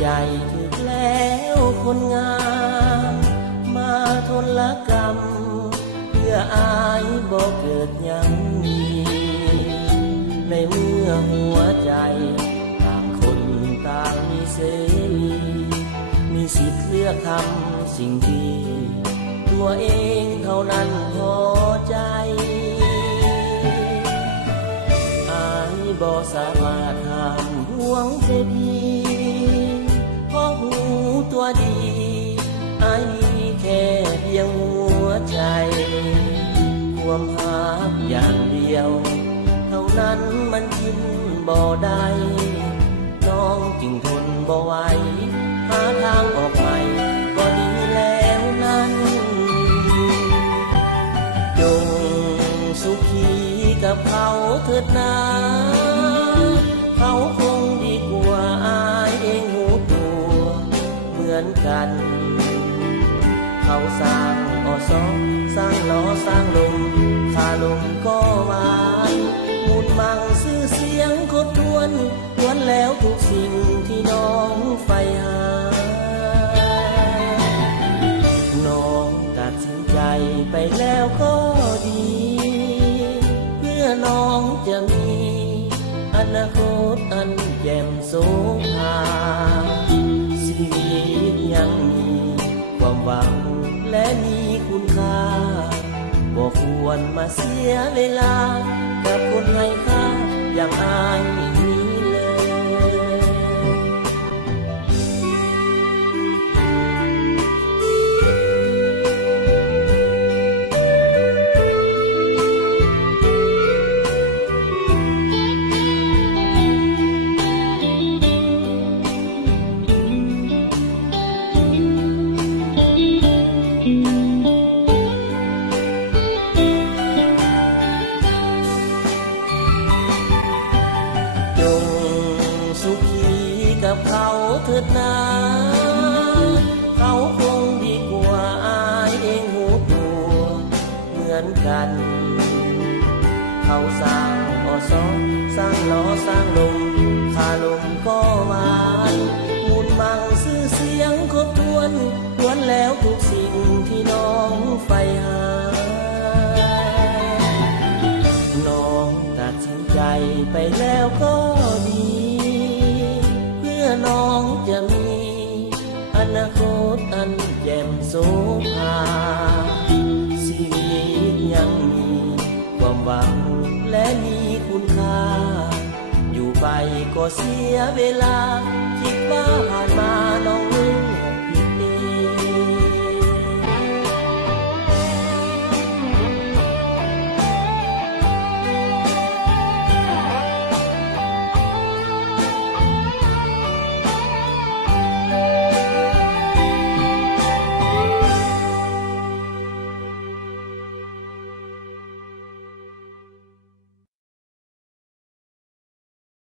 ใจถึกแล้วคนงามมาทนละกรรมเพื่ออายบ่เกิดยังมีในเมื่อหัวใจต่างคนต่างมีเสรีมีสิทธิ์เลือกทำสิ่งที่ตัวเองเท่านั้นพอใจอายบ่สามารถห้ามห่วงเสียดีตัวดีอายมีแค่เพียงหัวใจความหักอย่างเดียวเท่านั้นมันกินบ่ได้น้องจึงทนบ่ไหวหาทางออกใหม่ก็ดีแล้วนั้นจงสุขีกับเขาเถิดนาเขาคงดีกว่าอายเองหูเหมือนกันเขาสร้างอสอสร้างล้อสร้างลมคาลมก็หวานมุนมังซื่อเสียงคดทวนแล้วทุกสิ่งที่น้องใฝ่หาน้องตัดสินใจไปแล้วก็ดีเพื่อน้องจะมีอนาคตอันแจ่มโสภาชีวิตยังมีความหวังและมีคุณค่าบ่ควรมาเสียเวลากับคนให้ค่าอย่างอายนี้กับเขาเถิดนาเขาคงดีกว่าอายเองหูตัวเหมือนกันเขาสร้างอสอสร้างล้อสร้างลมคาลมก็หวานมุนมังซื่อเสียงครบถ้วนแล้วทุกสิ่งที่น้องใฝ่หาน้องตัดสินใจไปแล้วก็ดีน้องจะมีอนาคตอันแจ่มโสภาชีวิตยังมีความหวังและมีคุณค่าอยู่ไปก็เสียเวลาคิดว่าผ่านมา